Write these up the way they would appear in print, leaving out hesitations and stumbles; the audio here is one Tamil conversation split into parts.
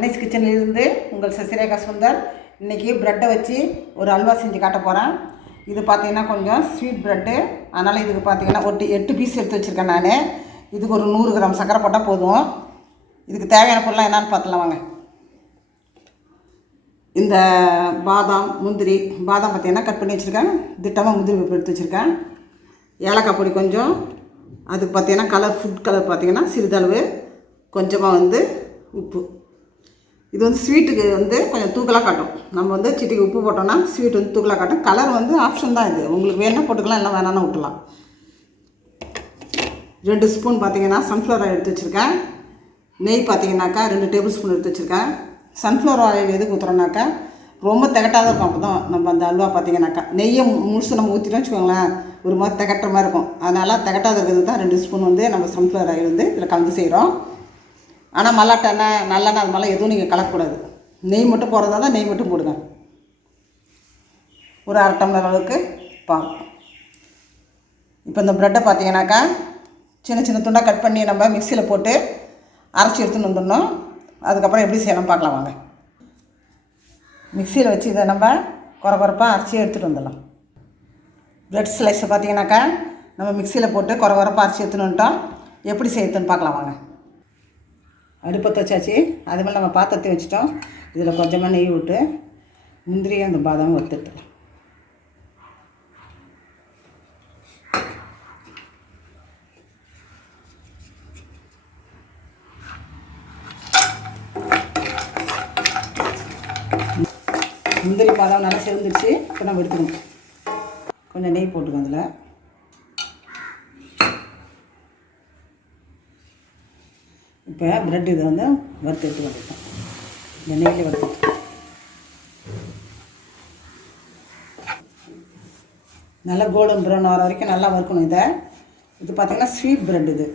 அன்னைஸ் கிச்சன்லேருந்து உங்கள் சசிரேகா சுந்தர். இன்றைக்கி ப்ரெட்டை வச்சு ஒரு அல்வா செஞ்சு காட்ட போகிறேன். இது பார்த்திங்கன்னா கொஞ்சம் ஸ்வீட் ப்ரெட்டு, அதனால் இதுக்கு பார்த்திங்கன்னா 8 பீஸ் எடுத்து வச்சுருக்கேன் நான். இதுக்கு ஒரு 100 கிராம் சர்க்கரை போட்டால் போதும். இதுக்கு தேவையான பொருளாக என்னென்னு பார்த்துலாம் வாங்க. இந்த பாதாம் முந்திரி, பாதாம் பார்த்திங்கன்னா கட் பண்ணி வச்சுருக்கேன். திட்டமாக முந்திரி பருப்பு எடுத்து வச்சுருக்கேன். ஏலக்காய் பொடி கொஞ்சம், அதுக்கு பார்த்திங்கன்னா கலர், ஃபுட் கலர் பார்த்திங்கன்னா சிறிதளவு, கொஞ்சமாக உப்பு. இது ஸ்வீட்டுக்கு கொஞ்சம் தூக்கலாக காட்டும். நம்ம சிட்டிக்கு உப்பு போட்டோன்னா ஸ்வீட் தூக்கலாக காட்டும். கலர் ஆப்ஷன் தான். இது உங்களுக்கு வேணால் போட்டுக்கலாம், இல்லை வேணாலும் விட்டுலாம். 2 ஸ்பூன் பார்த்திங்கன்னா சன்ஃப்ளவர் ஆயில் எடுத்து வச்சுருக்கேன். நெய் பார்த்திங்கனாக்கா 2 டேபிள் ஸ்பூன் எடுத்து வச்சுருக்கேன். சன்ஃப்ளவர் ஆயில் எதுக்கு ஊற்றுறோன்னாக்கா ரொம்ப திகட்டாத இருக்கும். அப்போ தான் நம்ம அந்த அல்வா பார்த்திங்கனாக்கா நெய்யை முழுசு நம்ம ஊற்றிட்டோம்னு வச்சுக்கோங்களேன், ஒரு மாதிரி திகட்டுற மாதிரி இருக்கும். அதனால் திகட்டாத இருக்கிறது தான் 2 ஸ்பூன் நம்ம சன்ஃப்ளவர் ஆயில் இதில் கலந்து செய்கிறோம். ஆனால் மல்லாட்டெண்ணெய், நல்லெண்ணெய், அது மாதிரிலாம் எதுவும் நீங்கள் கலக்கக்கூடாது. நெய் மட்டும் போடுறதா தான் நெய் மட்டும் போடுங்க. ஒரு 1/2 டம்ளர் அளவுக்கு பால். இப்போ இந்த ப்ரெட்டை பார்த்திங்கனாக்கா சின்ன சின்ன துண்டாக கட் பண்ணி நம்ம மிக்சியில் போட்டு அரைச்சி எடுத்துன்னு வந்துடணும். அதுக்கப்புறம் எப்படி செய்யணும் பார்க்கலாம் வாங்க. மிக்சியில் வச்சு இதை நம்ம குறப்பாக அரைச்சி எடுத்துகிட்டு வந்துடலாம். ப்ரெட் ஸ்லைஸை பார்த்திங்கனாக்கா நம்ம மிக்சியில் போட்டு குறப்பாக அரைச்சி எடுத்துன்னு வந்துட்டோம். எப்படி செய்யறதுன்னு பார்க்கலாம் வாங்க. அடுப்பத்தை வச்சாச்சு. அது மேலே நம்ம பாத்திரத்தை வச்சுட்டோம். இதில் கொஞ்சமாக நெய் விட்டு முந்திரியும் அந்த பாதாமும் வறுத்துடலாம். முந்திரி பாதாம் நல்லா சேர்ந்துருச்சு. இப்போ நம்ம எடுத்துக்கணும். கொஞ்சம் நெய் போட்டுக்கோங்க. அதில் இப்போ ப்ரெட் இதை வறுத்து எடுத்து வந்துட்டோம். இந்த நெய்யில் வறுத்துட்டு நல்லா கோல்டன் ப்ரௌன் வர வரைக்கும் நல்லா வறுக்கணும். இது பார்த்திங்கன்னா ஸ்வீட் ப்ரெட் இது.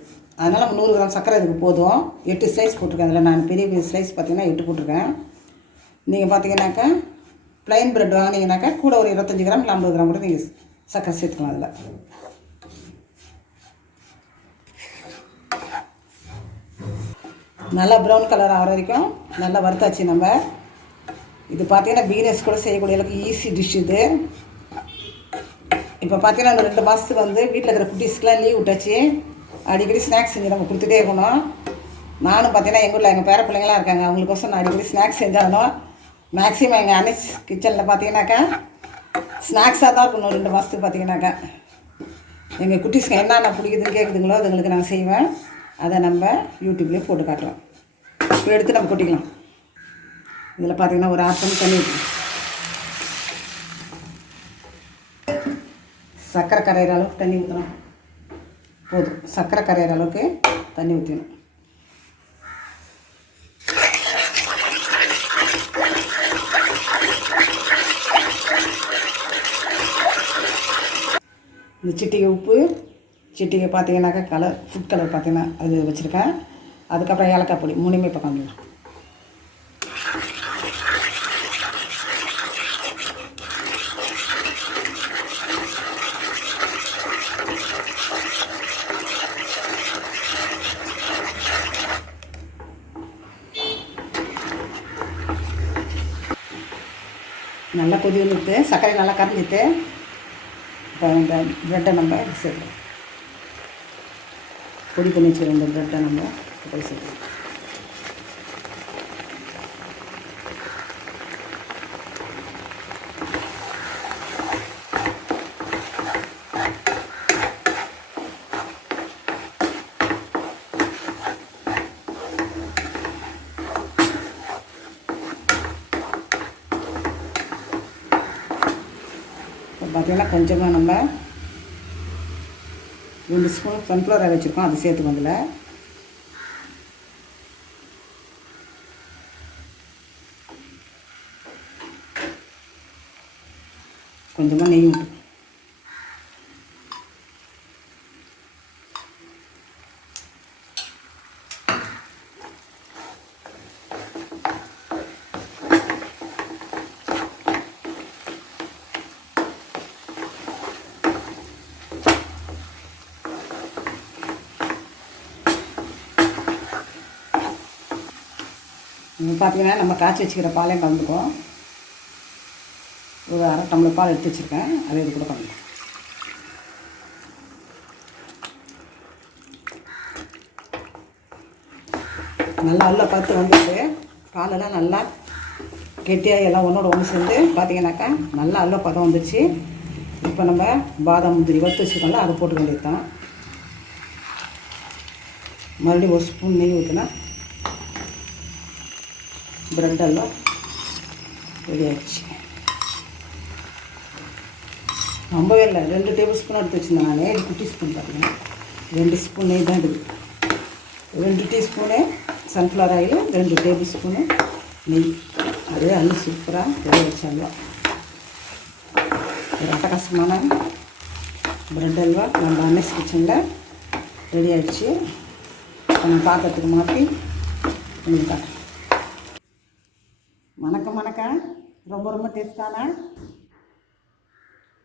அதனால் நம்ம 100 கிராம் சர்க்கரை இதுக்கு போதும். 8 ஸ்லைஸ் போட்டிருக்கேன். அதில் நான் பெரிய ஸ்லைஸ் பார்த்திங்கன்னா 8 போட்டிருக்கேன். நீங்கள் பார்த்திங்கனாக்கா ப்ளைன் ப்ரெட் வாங்கினீங்கனாக்கா கூட ஒரு 25 கிராம் இல்லை 50 கிராம் கூட நீங்கள் சர்க்கரை சேர்த்துக்கலாம். அதில் நல்லா ப்ரௌன் கலர் ஆகிற வரைக்கும் நல்லா வறுத்தாச்சு நம்ம. இது பார்த்திங்கன்னா பிகினர்ஸ் கூட செய்யக்கூடிய அளவுக்கு ஈஸி டிஷ் இது. இப்போ பார்த்திங்கன்னா இந்த 2 மாதத்துக்கு வீட்டில் இருக்கிற குட்டீஸ்க்கெலாம் லீவ் விட்டாச்சு. அடிக்கடி ஸ்நாக்ஸ் செஞ்சு நம்ம கொடுத்துட்டே இருக்கணும். நானும் பார்த்திங்கன்னா எங்கள் ஊரில் எங்கள் பேர பிள்ளைங்களாம் இருக்காங்க. அவங்களுக்கோசம் நான் அடிக்கடி ஸ்நாக்ஸ் செஞ்சாலும் மேக்ஸிமம் எங்கள் அன்னைஸ் கிச்சனில் பார்த்திங்கனாக்கா ஸ்நாக்ஸாக தான் இருக்கணும். 2 மாதத்துக்கு பார்த்திங்கனாக்கா எங்கள் குட்டீஸ்க்கு என்னென்ன பிடிக்குதுன்னு கேட்குதுங்களோ அதுங்களுக்கு நான் செய்வேன். அதை நம்ம யூடியூப்லேயே போட்டு காட்டுறோம். இப்போ எடுத்து நம்ம கொட்டிக்கலாம். இதில் பார்த்திங்கன்னா ஒரு 1/2 டம்ளர் தண்ணி ஊற்றணும். சர்க்கரை கரையிற அளவுக்கு தண்ணி ஊற்றணும். போதும். சர்க்கரை கரையிற அளவுக்கு தண்ணி ஊற்றணும். இந்த சிட்டிகை உப்பு, சிட்டிகை பார்த்திங்கனாக்கா கலர், ஃபுட் கலர் பார்த்திங்கன்னா அது வச்சுருக்கேன். அதுக்கப்புறம் ஏலக்காய் பொடி 3மே இப்போ காமிக்கலாம். நல்லா கொதி வந்துட்டு சர்க்கரை நல்லா கரைஞ்சிட்டு இப்போ இந்த ப்ரெட்டை நம்ம சேர்க்கலாம். பொடி பண்ணி வச்சுருக்க இந்த ப்ரெட்டை நம்ம இப்போ சேர்க்கலாம். பார்த்திங்கன்னா கொஞ்சமாக நம்ம 2 ஸ்பூன் சன்ஃப்ளவர் ஆயில் வச்சுருக்கோம். அது சேர்த்துக்கோங்க. அதில் கொஞ்சமாக நெய் விட்டு பார்த்தீங்கன்னா நம்ம காய்ச்சி வச்சுக்கிற பாலையும் கலந்துக்குவோம். ஒரு அரை டம்ளர் பால் எடுத்து வச்சுருக்கேன், அதை இது கூட கலந்துக்கலாம். நல்லா உள்ள பார்த்து வந்துட்டு பாலெல்லாம் நல்லா கெட்டியாக எல்லாம் ஒன்றோட ஒன்று சேர்ந்து பார்த்தீங்கன்னாக்கா நல்லா அல்ல பதம் வந்துடுச்சு. இப்போ நம்ம பாதாம் முந்திரி வறுத்து வச்சுருக்கோம்ல, அதை போட்டு வேண்டியது தான். மறுபடியும் ஒரு ஸ்பூன் நெய் ஊற்றினா ப்ரெட்டெல்லாம் ரெடி ஆகிடுச்சு. ரொம்பவே இல்லை, 2 டேபிள் ஸ்பூன் எடுத்து வச்சுருந்தேன் நான். இது குட்டி ஸ்பூன் பார்த்தீங்கன்னா 2 ஸ்பூன் நெய் தான் இருக்குது. 2 teaspoon sunflower oil, 2 table spoon நெய். அது அள்ளி சூப்பராக ரெடி ஆகிடுச்சு அல்வா. ஒரு அட்டகாசமான ப்ரெட் அல்வா நம்ம அன்னஸ் கிச்சனில் ரெடி ஆகிடுச்சு. நம்ம பாத்திரத்துக்கு மாற்றி உங்களுக்கு காட்டுறேன். வணக்கம். ரொம்ப ரொம்ப டேஸ்டான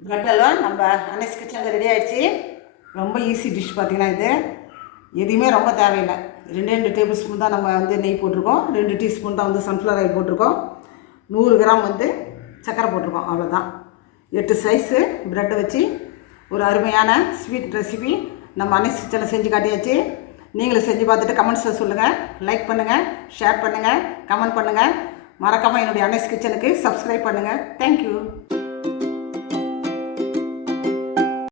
ப்ரெட் அல்வா நம்ம அன்னஸ் கிச்சனில் ரெடி ஆகிடுச்சு. ரொம்ப ஈஸி டிஷ் பார்த்திங்கன்னா. இது எதுவுமே ரொம்ப தேவையில்லை. 2 டேபிள் ஸ்பூன் தான் நம்ம வந்து நெய் போட்டிருக்கோம். 2 டீஸ்பூன் தான் வந்து சன்ஃப்ளவர் ஆயில் போட்டிருக்கோம். 100 கிராம் வந்து சர்க்கரை போட்டிருக்கோம். அவ்வளோதான். 8 சைஸு ப்ரெட்டை வச்சு ஒரு அருமையான ஸ்வீட் ரெசிபி நம்ம அன்னஸ் கிச்சனில் செஞ்சு காட்டியாச்சு. நீங்களும் செஞ்சு பார்த்துட்டு கமெண்ட்ஸில் சொல்லுங்கள். லைக் பண்ணுங்கள், ஷேர் பண்ணுங்கள், கமெண்ட் பண்ணுங்கள். மறக்காமல் என்னுடைய அன்னஸ் கிச்சனுக்கு சப்ஸ்கிரைப் பண்ணுங்கள். தேங்க்யூ.